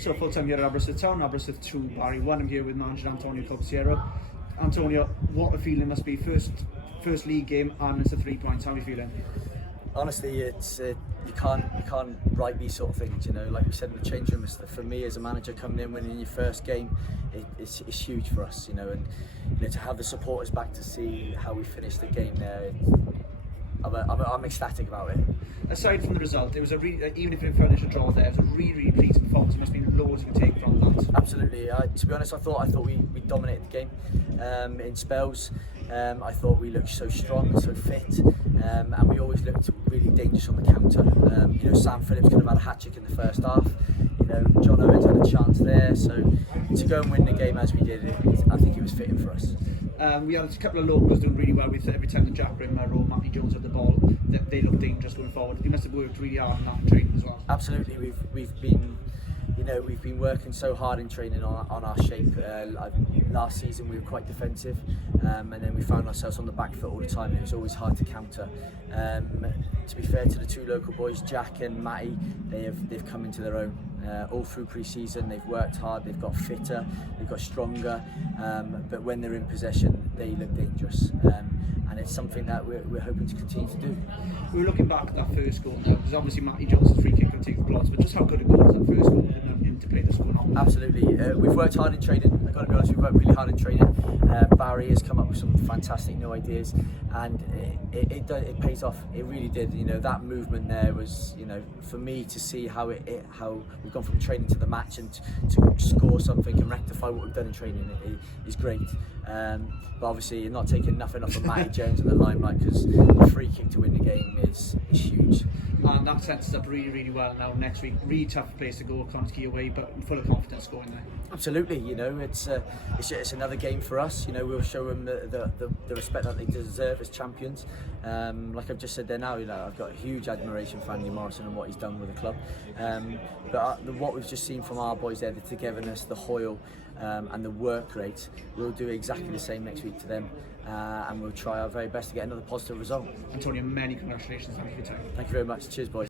So full-time here at Aberystwyth Town, Aberystwyth 2, Barry 1. I'm here with manager Antonio Corbisiero. Antonio, what a feeling must be. First league game and it's a 3 points. How are you feeling? Honestly, it's you can't write these sort of things. You know, like we said in the change room, for me as a manager coming in, winning your first game, it's huge for us. You know, and to have the supporters back to see how we finished the game there, I'm ecstatic about it. Aside from the result, it was even if it finished a draw there, it was a really pleasing performance. There must have been loads you can take from that. Absolutely. To be honest, I thought we dominated the game in spells. I thought we looked so strong, so fit, and we always looked really dangerous on the counter. Sam Phillips could have had a hat-trick in the first half. John Owens had a chance there. So to go and win the game as we did, I think it was fitting for us. We had a couple of locals doing really well with every time the Jack Brimmer or Matty Jones had the ball, they looked dangerous going forward. They must have worked really hard on that in training as well. Absolutely, we've been working so hard in training on our shape. Last season we were quite defensive, and then we found ourselves on the back foot all the time. It was always hard to counter. To be fair to the two local boys, Jack and Matty, they've come into their own all through pre-season. They've worked hard, they've got fitter, they've got stronger, but when they're in possession they look dangerous, and it's something that we're hoping to continue to do. We were looking back at that first goal now, because obviously Matty Jones' free kick will take the plots, but just how good a goal was that first goal to play this going on? Absolutely, we've worked hard in training. I've got to be honest, we've worked really hard in training. Barry has come up with some fantastic new ideas, and it pays off. It really did. That movement there was, for me to see how we've gone from training to the match and to score something and rectify what we've done in training is great. But obviously, you're not taking nothing off of Matty Jones in the limelight, because the free kick to win the game is huge. And that sets us up really well now. Next week, really tough place to go, Conskey away, but full of confidence going there. Absolutely, it's another game for us. We'll show them the respect that they deserve as champions. Like I've just said there now, I've got a huge admiration for Andy Morrison and what he's done with the club. But what we've just seen from our boys there, the togetherness, the hoil, and the work rate, we'll do exactly the same next week to them, and we'll try our very best to get another positive result. Antonio, many congratulations. Thank you for your time. Thank you very much. Cheers, boys.